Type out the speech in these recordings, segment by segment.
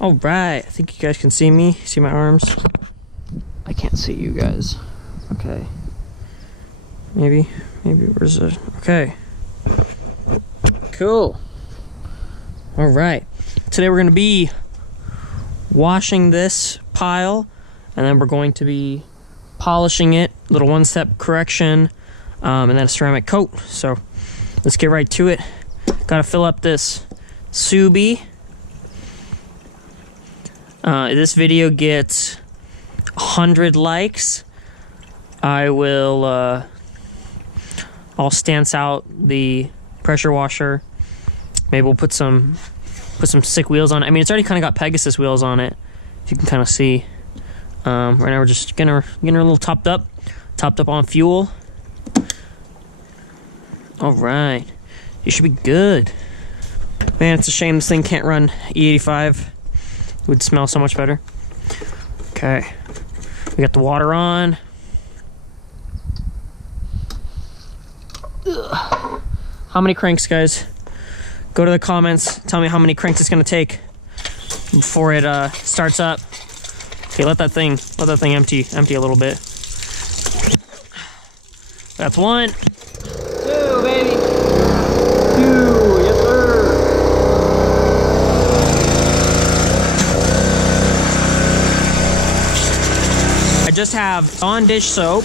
All right, I think you guys can see me. See my arms? I can't see you guys. Okay. Maybe where's it? Okay. Cool. All right. Today we're gonna be washing this pile, and then we're going to be polishing it. Little one-step correction, and then a ceramic coat. So let's get right to it. Gotta fill up this Subi. This video gets 100 likes. I'll stance out the pressure washer. Maybe we'll put some sick wheels on it. I mean, it's already kind of got Pegasus wheels on it, if you can kind of see. Right now we're just getting her a little topped up on fuel. All right, you should be good. Man, it's a shame this thing can't run E85. It would smell so much better. Okay, we got the water on. Ugh. How many cranks, guys? Go to the comments, tell me how many cranks it's gonna take before it starts up. Okay, let that thing empty a little bit. That's 1, 2, baby. 2, yes sir. I just have Dawn dish soap.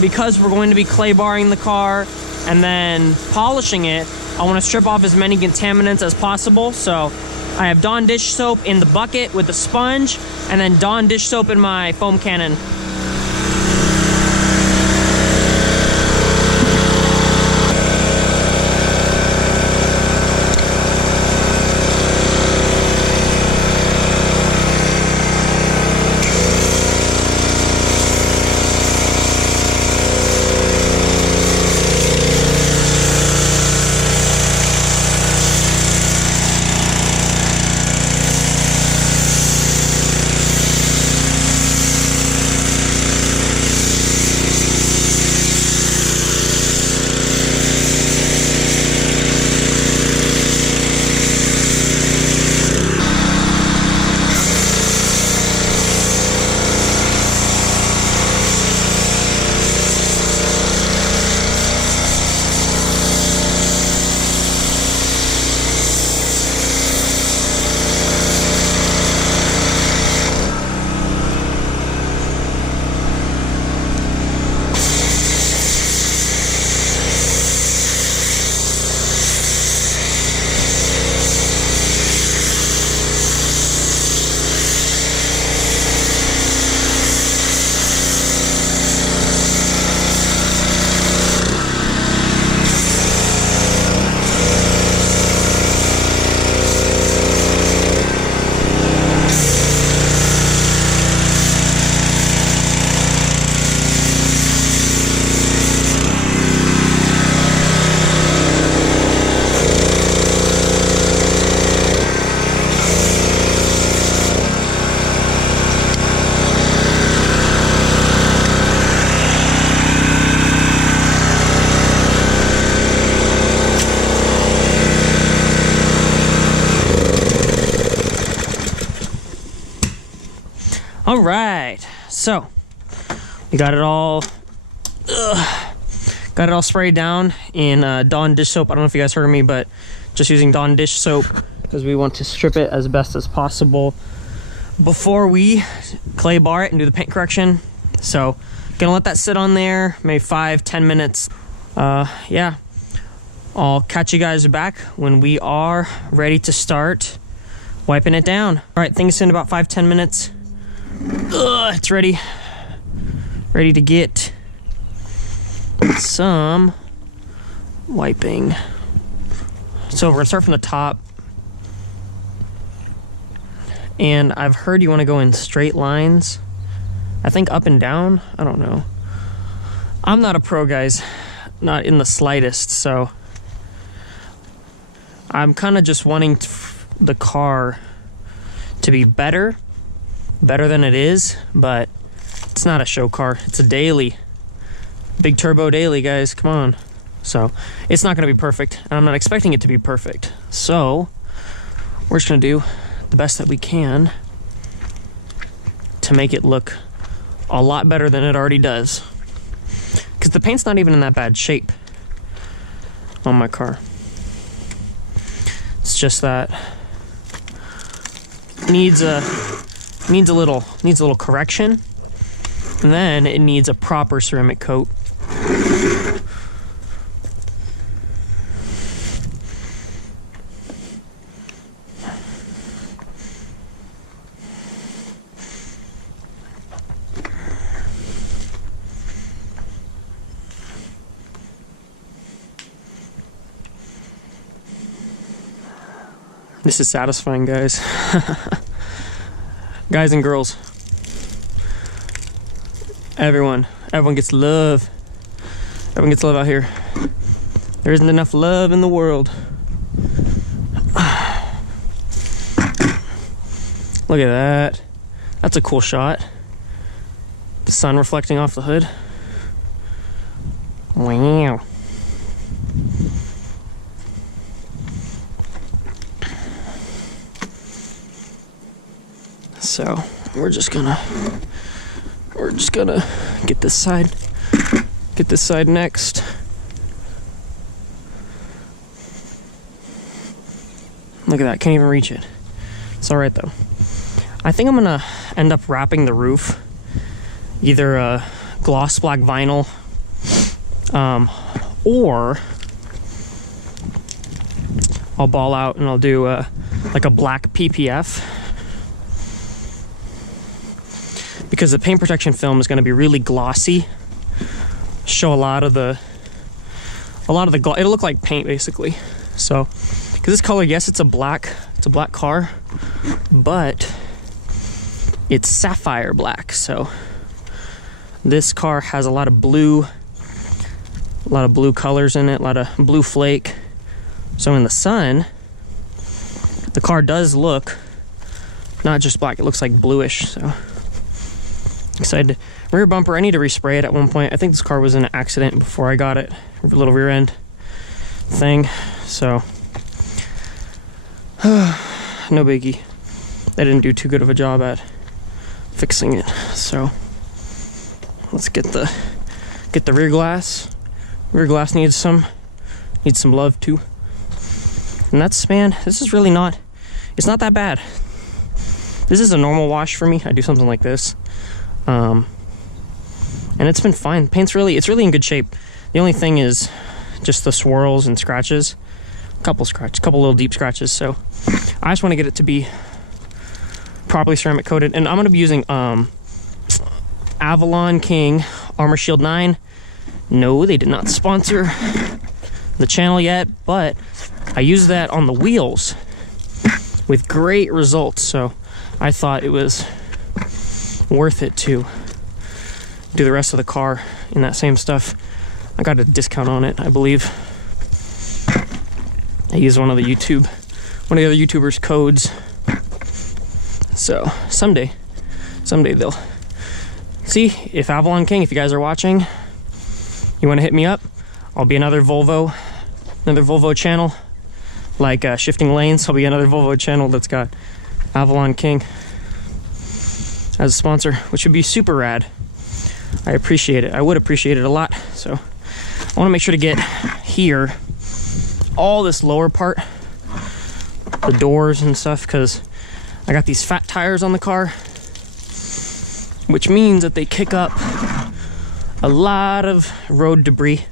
Because we're going to be clay barring the car and then polishing it, I want to strip off as many contaminants as possible. So I have Dawn dish soap in the bucket with the sponge, and then Dawn dish soap in my foam cannon. All right, so we got it all sprayed down in Dawn dish soap. I don't know if you guys heard me, but just using Dawn dish soap because we want to strip it as best as possible before we clay bar it and do the paint correction. So gonna let that sit on there maybe 5-10 minutes. Yeah, I'll catch you guys back when we are ready to start wiping it down. All right, things in about 5-10 minutes. It's ready to get some wiping. So we're gonna start from the top, and I've heard you want to go in straight lines. I think up and down, I don't know. I'm not a pro, guys, not in the slightest, so I'm kind of just wanting the car to be better than it is, but it's not a show car. It's a daily, big turbo daily, guys, come on. So it's not gonna be perfect, and I'm not expecting it to be perfect. So we're just gonna do the best that we can to make it look a lot better than it already does. Because the paint's not even in that bad shape on my car. It's just that needs a little correction, and then it needs a proper ceramic coat. This is satisfying, guys. Guys and girls. Everyone gets love. Everyone gets love out here. There isn't enough love in the world. Look at that. That's a cool shot. The sun reflecting off the hood. Wow. So we're just gonna get this side next. Look at that, can't even reach it. It's all right though. I think I'm gonna end up wrapping the roof either a gloss black vinyl, or I'll ball out and I'll do like a black PPF. Because the paint protection film is going to be really glossy, show a lot of the gloss. It'll look like paint basically. So, because this color, yes, it's a black car, but it's sapphire black. So this car has a lot of blue colors in it, a lot of blue flake. So in the sun, the car does look not just black; it looks like bluish. So. Excited. Rear bumper, I need to respray it at one point. I think this car was in an accident before I got it. A little rear end thing. So, no biggie. They didn't do too good of a job at fixing it. So, let's get the rear glass. Rear glass needs some love too. And that's, man, this is really not, it's not that bad. This is a normal wash for me. I do something like this. And it's been fine. Paint's it's really in good shape. The only thing is just the swirls and scratches. A couple little deep scratches. So I just want to get it to be properly ceramic coated. And I'm going to be using Avalon King Armor Shield 9. No, they did not sponsor the channel yet, but I used that on the wheels with great results. So I thought it was worth it to do the rest of the car in that same stuff. I got a discount on it, I believe. I used one of the other YouTubers' codes. So someday they'll see. If Avalon King, if you guys are watching, you want to hit me up. I'll be another Volvo channel, like Shifting Lanes. I'll be another Volvo channel that's got Avalon King as a sponsor, which would be super rad. I appreciate it. I would appreciate it a lot. So I want to make sure to get here all this lower part, the doors and stuff, because I got these fat tires on the car, which means that they kick up a lot of road debris.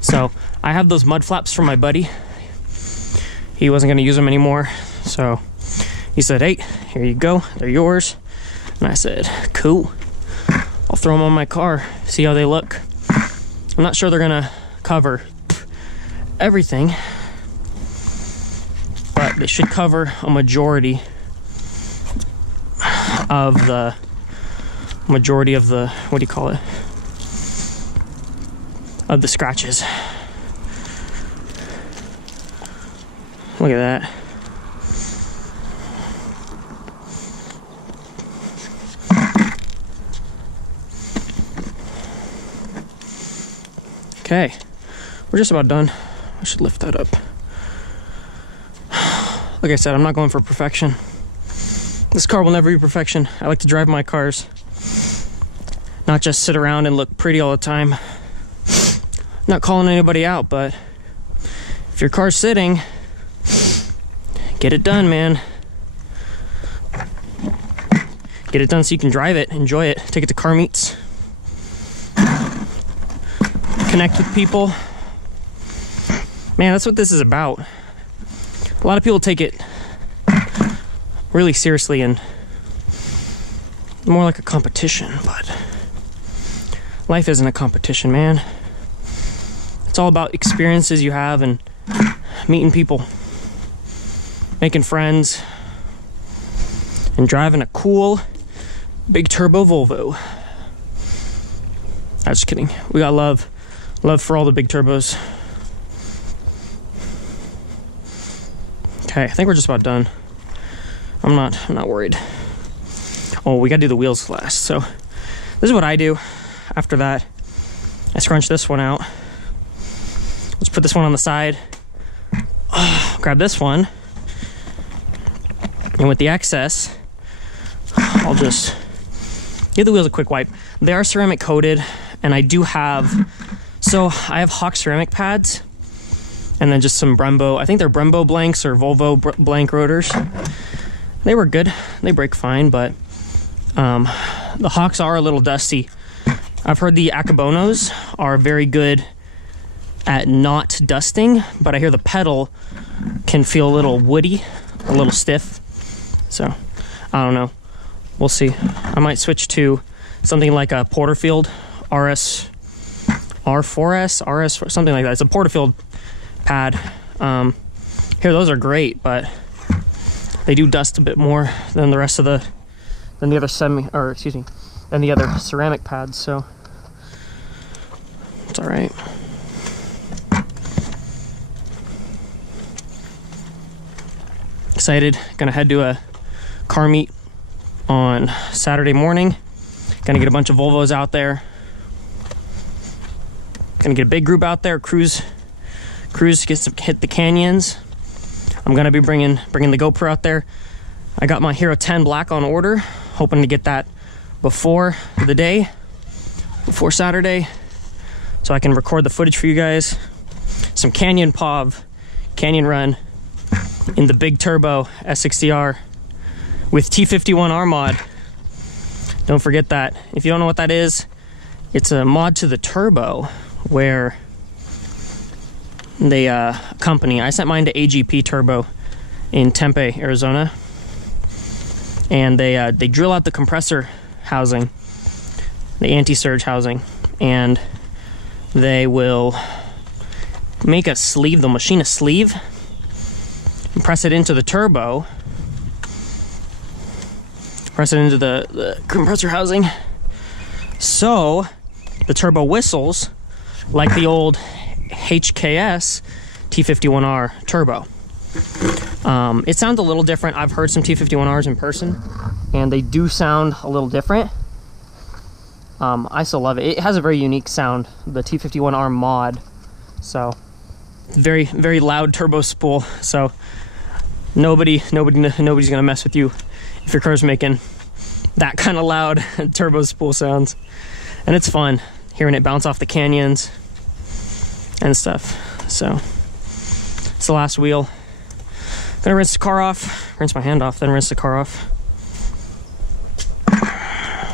So I have those mud flaps from my buddy. He wasn't going to use them anymore, so he said, hey, here you go, they're yours. And I said, cool, I'll throw them on my car, see how they look. I'm not sure they're gonna cover everything, but they should cover a majority of the, what do you call it? Of the scratches. Look at that. Okay, we're just about done. I should lift that up. Like I said, I'm not going for perfection. This car will never be perfection. I like to drive my cars, not just sit around and look pretty all the time. Not calling anybody out, but if your car's sitting, get it done, man. Get it done so you can drive it, enjoy it, take it to car meets, connect with people. Man, that's what this is about. A lot of people take it really seriously and more like a competition, but life isn't a competition, man. It's all about experiences you have and meeting people, making friends, and driving a cool big turbo Volvo. I'm just kidding. We got love for all the big turbos. Okay, I think we're just about done. I'm not worried. Oh, we gotta do the wheels last. So this is what I do. After that, I scrunch this one out. Let's put this one on the side. Grab this one. And with the excess, I'll just give the wheels a quick wipe. They are ceramic coated, and I do have, so I have Hawk ceramic pads, and then just some Brembo, I think they're Brembo blanks or Volvo blank rotors. They were good, they break fine, but the Hawks are a little dusty. I've heard the Akabonos are very good at not dusting, but I hear the pedal can feel a little woody, a little stiff. So, I don't know. We'll see. I might switch to something like a Porterfield RS, R4S, RS, something like that. It's a Porterfield pad. Here, those are great, but they do dust a bit more than the rest of the, than the other than the other ceramic pads, so it's all right. Excited, gonna head to a car meet on Saturday morning. Gonna get a bunch of Volvos out there. Gonna get a big group out there, cruise, hit the canyons. I'm gonna be bringing the GoPro out there. I got my Hero 10 Black on order, hoping to get that before the day, before Saturday, so I can record the footage for you guys. Some canyon run in the big turbo S60R with T51R mod. Don't forget that. If you don't know what that is, it's a mod to the turbo where they company, I sent mine to AGP Turbo in Tempe, Arizona, and they drill out the compressor housing, the anti-surge housing, and they will make a sleeve, they'll machine a sleeve and press it into the turbo, press it into the compressor housing, so the turbo whistles like the old HKS T51R turbo. It sounds a little different. I've heard some T51Rs in person, and they do sound a little different. I still love it. It has a very unique sound, the T51R mod. So very, very loud turbo spool. So nobody's gonna mess with you if your car's making that kind of loud turbo spool sounds. And it's fun hearing it bounce off the canyons and stuff. So it's the last wheel. Gonna rinse the car off, rinse my hand off, then rinse the car off.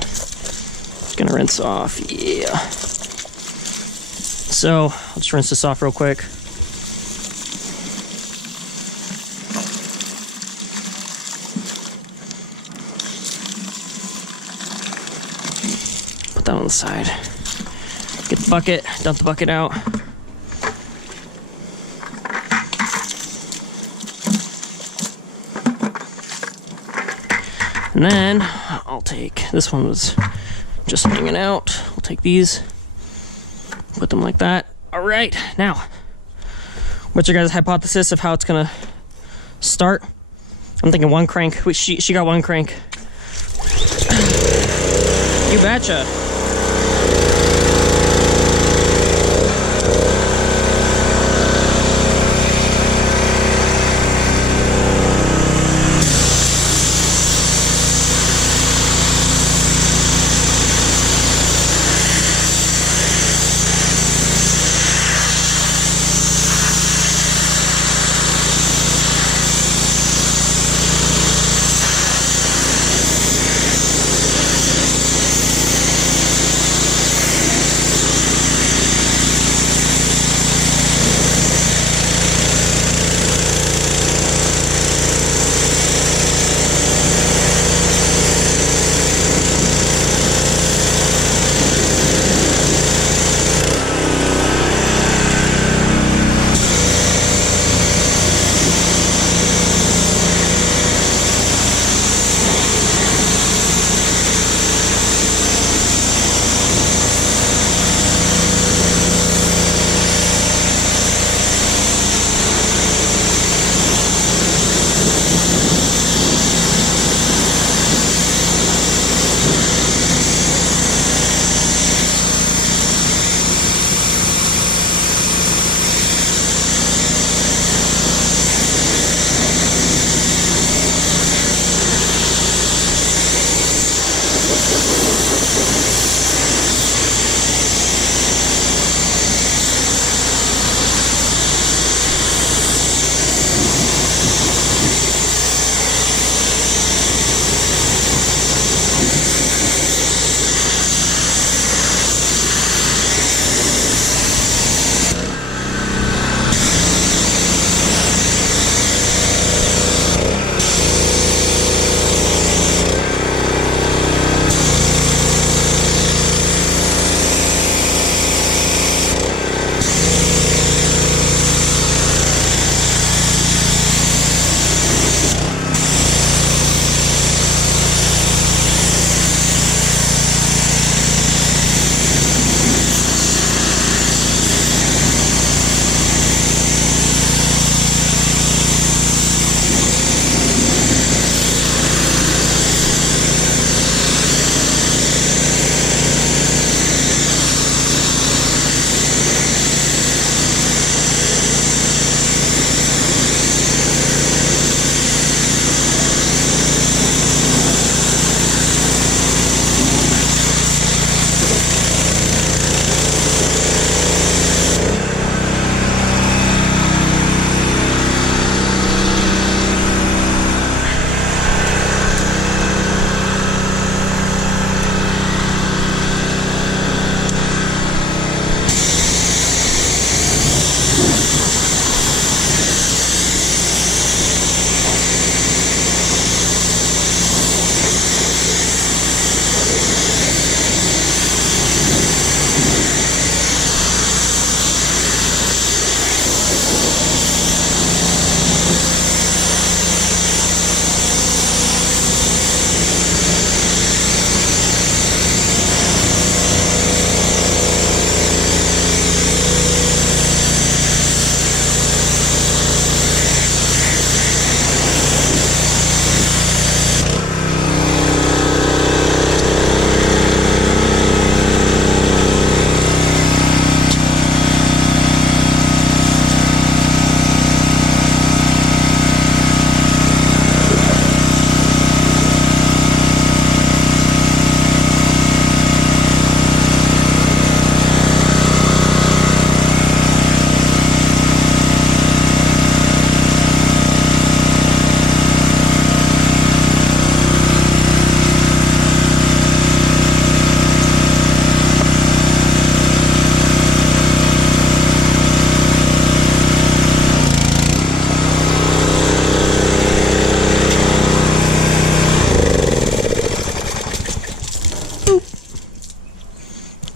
Just gonna rinse off, yeah. So I'll just rinse this off real quick. Put that on the side. Get the bucket, dump the bucket out. And then I'll take, this one was just hanging out. We'll take these, put them like that. All right, now, what's your guys' hypothesis of how it's gonna start? I'm thinking one crank. Wait, she got one crank. You betcha.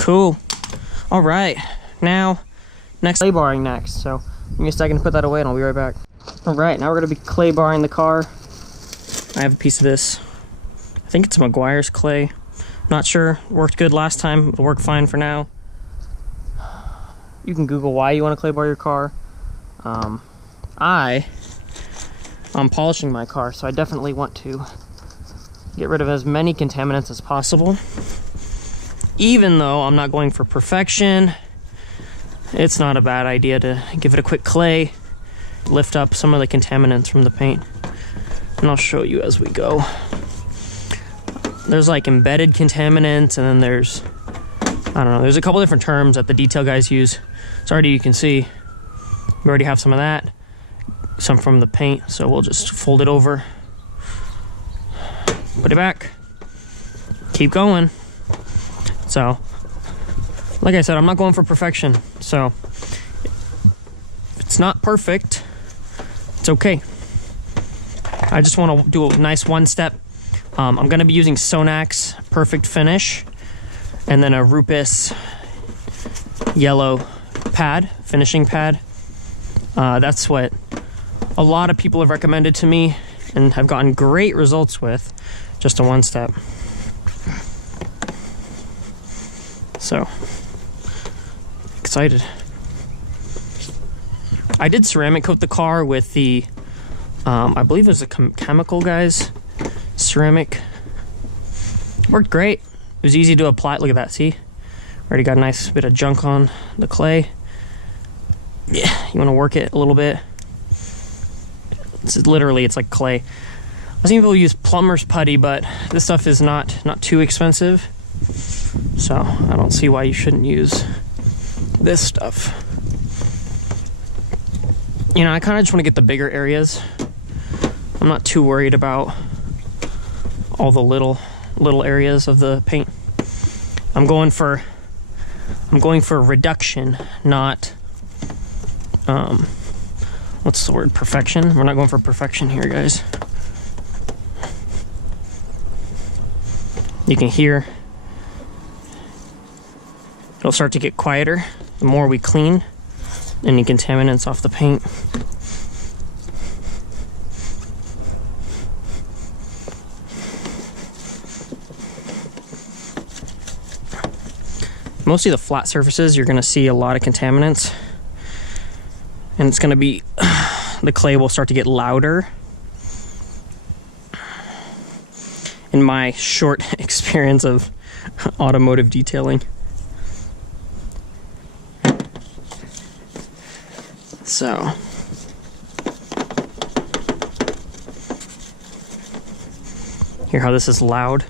Cool. All right, now next clay barring next. So give me a second to put that away and I'll be right back. All right, now we're gonna be clay barring the car. I have a piece of this. I think it's McGuire's clay. Not sure. Worked good last time. It'll work fine for now. You can Google why you want to clay bar your car. I'm polishing my car, so I definitely want to get rid of as many contaminants as possible. Even though I'm not going for perfection, it's not a bad idea to give it a quick clay, lift up some of the contaminants from the paint, and I'll show you as we go. There's like embedded contaminants, and then there's, I don't know, there's a couple different terms that the detail guys use. So already you can see, we already have some of that, some from the paint, so we'll just fold it over, put it back, keep going. So, like I said, I'm not going for perfection, so if it's not perfect, it's okay. I just want to do a nice one step. I'm going to be using Sonak's Perfect Finish, and then a Rupus yellow pad, finishing pad. That's what a lot of people have recommended to me and have gotten great results with, just a one step. So, excited. I did ceramic coat the car with the, I believe it was a chemical guy's ceramic. Worked great. It was easy to apply. Look at that, see? Already got a nice bit of junk on the clay. Yeah, you want to work it a little bit. It's literally, it's like clay. I've seen people use plumber's putty, but this stuff is not too expensive. So I don't see why you shouldn't use this stuff. You know, I kind of just want to get the bigger areas. I'm not too worried about all the little areas of the paint. I'm going for reduction, not what's the word? Perfection. We're not going for perfection here, guys. You can hear it'll start to get quieter the more we clean any contaminants off the paint. Mostly the flat surfaces, you're going to see a lot of contaminants, and it's going to be, the clay will start to get louder. In my short experience of automotive detailing. So, hear how this is loud?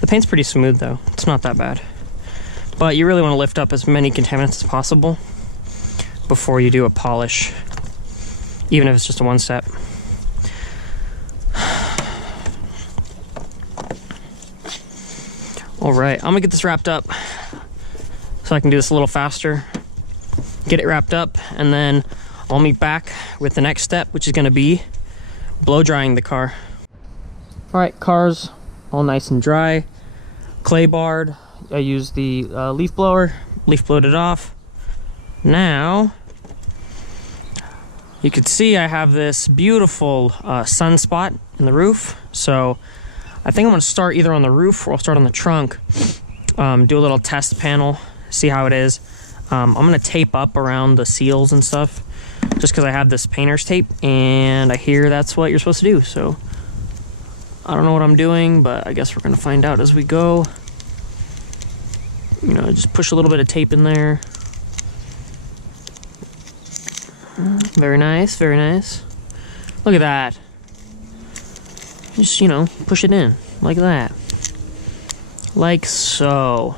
The paint's pretty smooth though, it's not that bad. But you really want to lift up as many contaminants as possible before you do a polish, even if it's just a one step. All right, I'm gonna get this wrapped up so I can do this a little faster, get it wrapped up, and then I'll meet back with the next step, which is gonna be blow drying the car. All right, car's all nice and dry, clay barred. I used the leaf blower, leaf blowed it off. Now, you can see I have this beautiful sunspot in the roof. So I think I'm gonna start either on the roof or I'll start on the trunk. Do a little test panel, see how it is. I'm gonna tape up around the seals and stuff just because I have this painter's tape and I hear that's what you're supposed to do. So I don't know what I'm doing, but I guess we're gonna find out as we go. You know, just push a little bit of tape in there. Very nice, very nice. Look at that. Just, you know, push it in like that. Like so.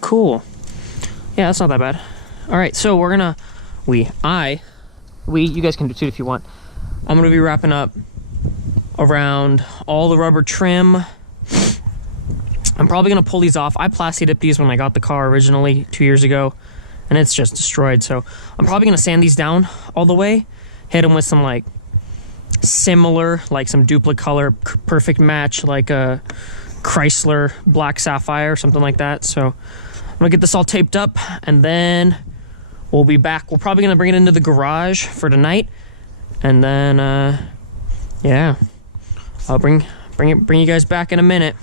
Cool. Yeah, that's not that bad. All right, so we're gonna, you guys can do too if you want. I'm gonna be wrapping up around all the rubber trim. I'm probably gonna pull these off. I plasti dipped these when I got the car originally 2 years ago, and it's just destroyed. So I'm probably gonna sand these down all the way, hit them with some like similar, like some Duplicolor perfect match, like a Chrysler Black Sapphire or something like that. So I'm gonna get this all taped up, and then we'll be back. We're probably gonna bring it into the garage for tonight, and then yeah, I'll bring you guys back in a minute.